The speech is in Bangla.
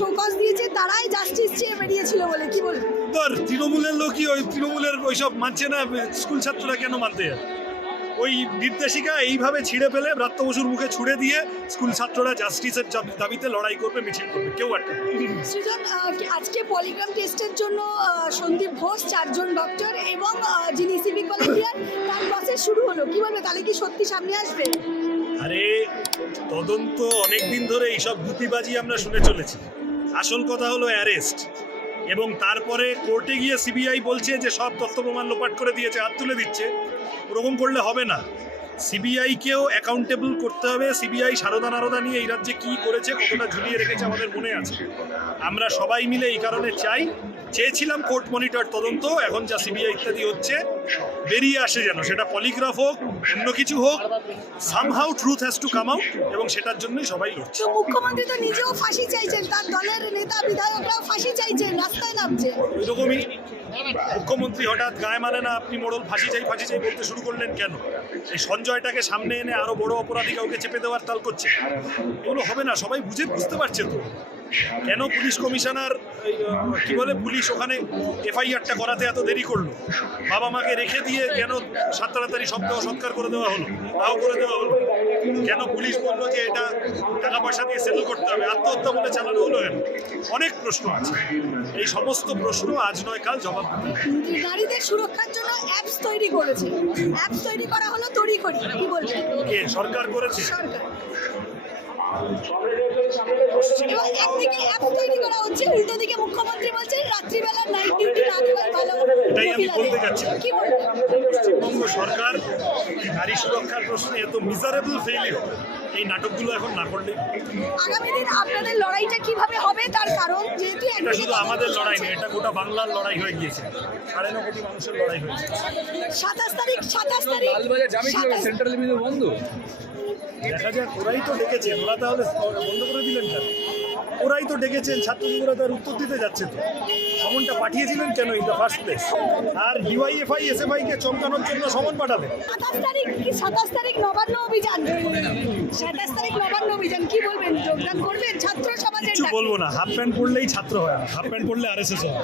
শোকজ দিয়েছে তারাই জাস্টিস চেয়ে বেরিয়েছিল বলে কি বল তোর তৃণমূলের লোকই ওই তৃণমূলের ওইসব মানছে না স্কুল ছাত্ররা কেন মানতে? ওই নির্দেশিকা এইভাবে ছিঁড়ে ফেলে ব্রাত্য বসুর মুখে ছুড়ে দিয়ে স্কুল ছাত্ররা জাস্টিসের দাবিতে লড়াই করবে মিছিল করবে কেউ আটকে সৃজন আজকে পলিগ্রাম টেস্টের জন্য সন্দীপ ঘোষ চারজন ডক্টর এবং যিনি সিভিক ভলেন্টিয়ার তার প্রসেস শুরু হলো। কি বলবে? তাহলে কি সত্যি সামনে আসবে? আরে তদন্ত অনেকদিন ধরে এইসব গুতিবাজি আমরা শুনে চলেছি। আসল কথা হলো অ্যারেস্ট। এবং তারপরে কোর্টে গিয়ে সিবিআই বলছে যে সব তথ্য প্রমাণ লোপাট করে দিয়েছে, হাত তুলে দিচ্ছে। ওরকম করলে হবে না। সিবিআইকেও অ্যাকাউন্টেবল করতে হবে। সিবিআই সারদা নারদা নিয়ে এই রাজ্যে কী করেছে কতটা ঝুলিয়ে রেখেছে আমাদের মনে আছে। আমরা সবাই মিলে এই কারণে চাই চেয়েছিলাম কোর্ট মনিটর তদন্ত এখন যা সিবিআই ইত্যাদি হচ্ছে বেরিয়ে আসে যেন। সেটা পলিগ্রাফ হোক অন্য কিছু হোক somehow truth has to come out এবং সেটার জন্যই সবাই লড়ছে। মুখ্যমন্ত্রী তো নিজেও ফাঁসি চাইছেন তার দলের নেতা বিধায়করাও ফাঁসি চাইছেন রাস্তায় নামছে এরকমই মুখ্যমন্ত্রী হঠাৎ গায়ে মানে না, আপনি মোড়ল ফাঁসি চাই ফাঁসি চাই বলতে শুরু করলেন কেন? এই সঞ্জয়টাকে সামনে এনে আরও বড় অপরাধী কাউকে চেপে দেওয়ার তাল করছে। এগুলো হবে না, সবাই বুঝে বুঝতে পারছে তো। কেন পুলিশ কমিশনার কি বলে, পুলিশ ওখানে এফআইআরটা করাতে এত দেরি করল? বাবা মাকে রেখে দিয়ে কেন সাত তাড়াতাড়ি শব্দ সৎকার করে দেওয়া হলো? তাও করে দেওয়া হলো? কেন পুলিশ বলল যে এটা টাকা পয়সা দিয়ে সেটেল করতে হবে? আত্মহত্যা বলে চালানো হলো কেন? অনেক প্রশ্ন আছে। এই সমস্ত প্রশ্ন আজ নয় কাল জবাব নারীদের সুরক্ষার জন্য অ্যাপস তৈরি করেছে। অ্যাপস তৈরি করা হলো তৈরি করি কি? বলবেন সরকার করেছে? সরকার। এবার একদিকে অ্যাপ তৈরি করা হচ্ছে। উল্টো দিকে মুখ্যমন্ত্রী বলছেন রাত্রিবেলা নাইট ডিউটি না দেওয়াই ভালো। এটাই আমি বলতে। পশ্চিমবঙ্গ সরকার নারী সুরক্ষার প্রশ্নে এত মিজারেবল ফেলিও এই নাটকগুলো এখন না করলে? আগামী দিন আপনাদের লড়াইটা কীভাবে হবে তার কারণ এটা শুধু আমাদের লড়াই নেই এটা গোটা বাংলার লড়াই হয়ে গিয়েছে। সাড়ে ন কোটি মানুষের লড়াই হয়েছে সাতাশ তারিখ সাতাশ তারিখ লালবাজার যাবে কি সেন্ট্রাল বন্ধ? দেখা যাক ওরাই তো ডেকেছে ওরা তাহলে বন্ধ করে দিলেন কেন? ওরাই তো ডেকেছেন ছাত্রজীবীরা তার উত্তর দিতে যাচ্ছে তো। সমনটা পাঠিয়েছিলেন কেন ইন দ্য ফার্স্ট প্লেস আর ডিওয়াইএফআই এসএফআই কে চমকানোর জন্য সমন পাঠালেন? সাতাশ তারিখ সাতাশ তারিখ নবান্ন অভিযান? সাতাশ তারিখ নবান্ন অভিযান কি বলবেন? যোগদান করবেন ছাত্র সমাজের কিছু বলব না হাফ প্যান্ট পরলেই ছাত্র হয় হাফ প্যান্ট পরলে আর এস এস হয়।